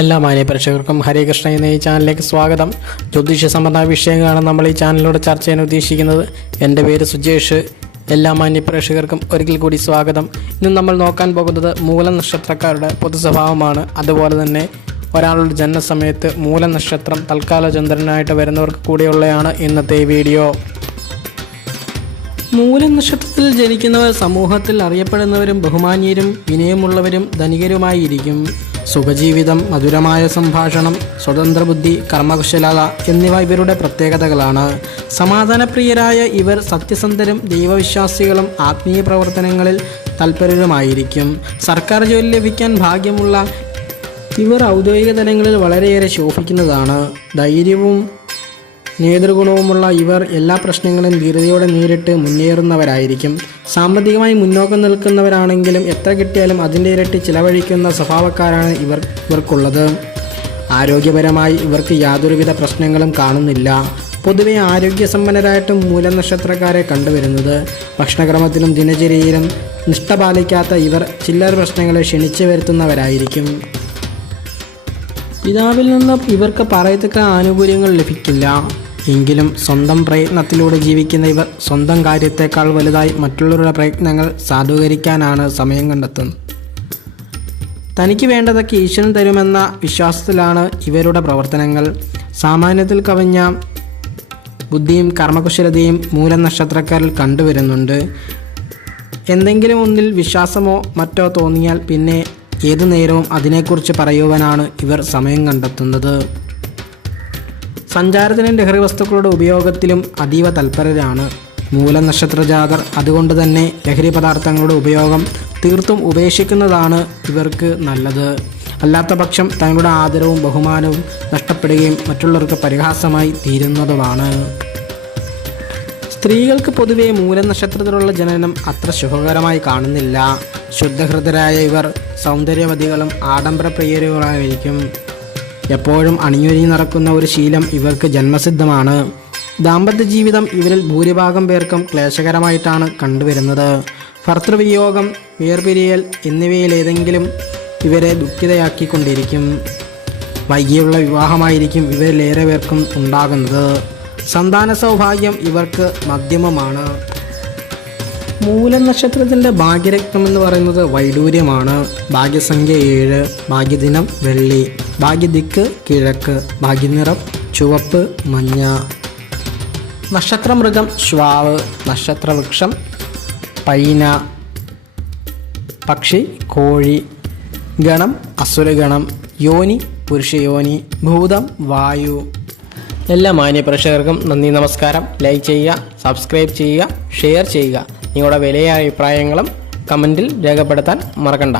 എല്ലാ മാന്യ പ്രേക്ഷകർക്കും ഹരേകൃഷ്ണ എന്ന ഈ ചാനലിലേക്ക് സ്വാഗതം. ജ്യോതിഷ സംബന്ധമായ വിഷയങ്ങളാണ് നമ്മൾ ഈ ചാനലിലൂടെ ചർച്ച ചെയ്യാൻ ഉദ്ദേശിക്കുന്നത്. എൻ്റെ പേര് സുജേഷ്. എല്ലാ മാന്യ പ്രേക്ഷകർക്കും ഒരിക്കൽ കൂടി സ്വാഗതം. ഇന്ന് നമ്മൾ നോക്കാൻ പോകുന്നത് മൂലം നക്ഷത്രക്കാരുടെ പൊതുസ്വഭാവമാണ്. അതുപോലെ തന്നെ ഒരാളുടെ ജനനസമയത്ത് മൂലം നക്ഷത്രം തൽക്കാല ചന്ദ്രനായിട്ട് വരുന്നവർക്ക് കൂടിയുള്ളതാണ് ഇന്നത്തെ വീഡിയോ. മൂലം നക്ഷത്രത്തിൽ ജനിക്കുന്നവർ സമൂഹത്തിൽ അറിയപ്പെടുന്നവരും ബഹുമാന്യരും വിനയമുള്ളവരും ധനികരുമായിരിക്കും. സുഖജീവിതം, മധുരമായ സംഭാഷണം, സ്വതന്ത്ര ബുദ്ധി, കർമ്മകുശലത എന്നിവ ഇവരുടെ പ്രത്യേകതകളാണ്. സമാധാനപ്രിയരായ ഇവർ സത്യസന്ധരും ദൈവവിശ്വാസികളും ആത്മീയ പ്രവർത്തനങ്ങളിൽ തൽപരരുമായിരിക്കും. സർക്കാർ ജോലി ലഭിക്കാൻ ഭാഗ്യമുള്ള ഇവർ ഔദ്യോഗിക തലങ്ങളിൽ വളരെയേറെ ശോഭിക്കുന്നതാണ്. ധൈര്യവും നേതൃഗുണവുമുള്ള ഇവർ എല്ലാ പ്രശ്നങ്ങളും ധീരതയോടെ നേരിട്ട് മുന്നേറുന്നവരായിരിക്കും. സാമ്പത്തികമായി മുന്നോക്കം നിൽക്കുന്നവരാണെങ്കിലും എത്ര കിട്ടിയാലും അതിൻ്റെ ഇരട്ടി ചിലവഴിക്കുന്ന സ്വഭാവക്കാരാണ് ഇവർക്കുള്ളത്. ആരോഗ്യപരമായി ഇവർക്ക് യാതൊരുവിധ പ്രശ്നങ്ങളും കാണുന്നില്ല. പൊതുവെ ആരോഗ്യസമ്പന്നരായിട്ടും മൂലം നക്ഷത്രക്കാരെ കണ്ടുവരുന്നത്. ഭക്ഷണക്രമത്തിലും ദിനചര്യയിലും നിഷ്ഠ പാലിക്കാത്ത ഇവർ ചില്ലറ പ്രശ്നങ്ങളെ ക്ഷണിച്ചു വരുത്തുന്നവരായിരിക്കും. പിതാവിൽ നിന്ന് ഇവർക്ക് പറയത്തക്ക ആനുകൂല്യങ്ങൾ ലഭിക്കില്ല. എങ്കിലും സ്വന്തം പ്രയത്നത്തിലൂടെ ജീവിക്കുന്ന ഇവർ സ്വന്തം കാര്യത്തേക്കാൾ വലുതായി മറ്റുള്ളവരുടെ പ്രയത്നങ്ങൾ സാധൂകരിക്കാനാണ് സമയം കണ്ടെത്തുന്നത്. തനിക്ക് വേണ്ടതൊക്കെ ഈശ്വരൻ തരുമെന്ന വിശ്വാസത്തിലാണ് ഇവരുടെ പ്രവർത്തനങ്ങൾ. സാമാന്യത്തിൽ കവിഞ്ഞ ബുദ്ധിയും കർമ്മകുശലതയും മൂലം നക്ഷത്രക്കാരിൽ കണ്ടുവരുന്നുണ്ട്. എന്തെങ്കിലും ഒന്നിൽ വിശ്വാസമോ മറ്റോ തോന്നിയാൽ പിന്നെ ഏതു നേരവും അതിനെക്കുറിച്ച് പറയുവാനാണ് ഇവർ സമയം കണ്ടെത്തുന്നത്. സഞ്ചാരത്തിനും ലഹരി വസ്തുക്കളുടെ ഉപയോഗത്തിലും അതീവ തൽപരരാണ് മൂലം നക്ഷത്രജാതർ. അതുകൊണ്ട് തന്നെ ലഹരി പദാർത്ഥങ്ങളുടെ ഉപയോഗം തീർത്തും ഉപേക്ഷിക്കുന്നതാണ് ഇവർക്ക് നല്ലത്. അല്ലാത്ത പക്ഷം തങ്ങളുടെ ആദരവും ബഹുമാനവും നഷ്ടപ്പെടുകയും മറ്റുള്ളവർക്ക് പരിഹാസമായി തീരുന്നതുമാണ്. സ്ത്രീകൾക്ക് പൊതുവെ മൂലം നക്ഷത്രത്തിലുള്ള ജനനം അത്ര സുഖകരമായി കാണുന്നില്ല. ശുദ്ധഹൃദയരായ ഇവർ സൗന്ദര്യവതികളും ആഡംബരപ്രിയരുമായിരിക്കും. എപ്പോഴും അണിയൊരുങ്ങി നടക്കുന്ന ഒരു ശീലം ഇവർക്ക് ജന്മസിദ്ധമാണ്. ദാമ്പത്യ ജീവിതം ഇവരിൽ ഭൂരിഭാഗം പേർക്കും ക്ലേശകരമായിട്ടാണ് കണ്ടുവരുന്നത്. ഭർതൃവിയോഗം, വേർപിരിയൽ എന്നിവയിലേതെങ്കിലും ഇവരെ ദുഃഖിതയാക്കിക്കൊണ്ടിരിക്കും. വൈകിയുള്ള വിവാഹമായിരിക്കും ഇവരിലേറെ പേർക്കും ഉണ്ടാകുന്നത്. സന്താന സൗഭാഗ്യം ഇവർക്ക് മധ്യമമാണ്. മൂലം നക്ഷത്രത്തിൻ്റെ ഭാഗ്യരത്നം എന്ന് പറയുന്നത് വൈഡൂര്യമാണ്. ഭാഗ്യസംഖ്യ 7, ഭാഗ്യദിനം വെള്ളി, ഭാഗ്യദിക്ക് കിഴക്ക്, ഭാഗ്യനിറം ചുവപ്പ്, മഞ്ഞ. നക്ഷത്രമൃഗം ശ്വാവ്, നക്ഷത്രവൃക്ഷം പൈന, പക്ഷി കോഴി, ഗണം അസുരഗണം, യോനി പുരുഷയോനി, ഭൂതം വായു. എല്ലാ മാന്യ പ്രേക്ഷകർക്കും നന്ദി, നമസ്കാരം. ലൈക്ക് ചെയ്യുക, സബ്സ്ക്രൈബ് ചെയ്യുക, ഷെയർ ചെയ്യുക. നിങ്ങളുടെ വിലയേറിയ അഭിപ്രായങ്ങളും കമൻറ്റിൽ രേഖപ്പെടുത്താൻ മറക്കണ്ട.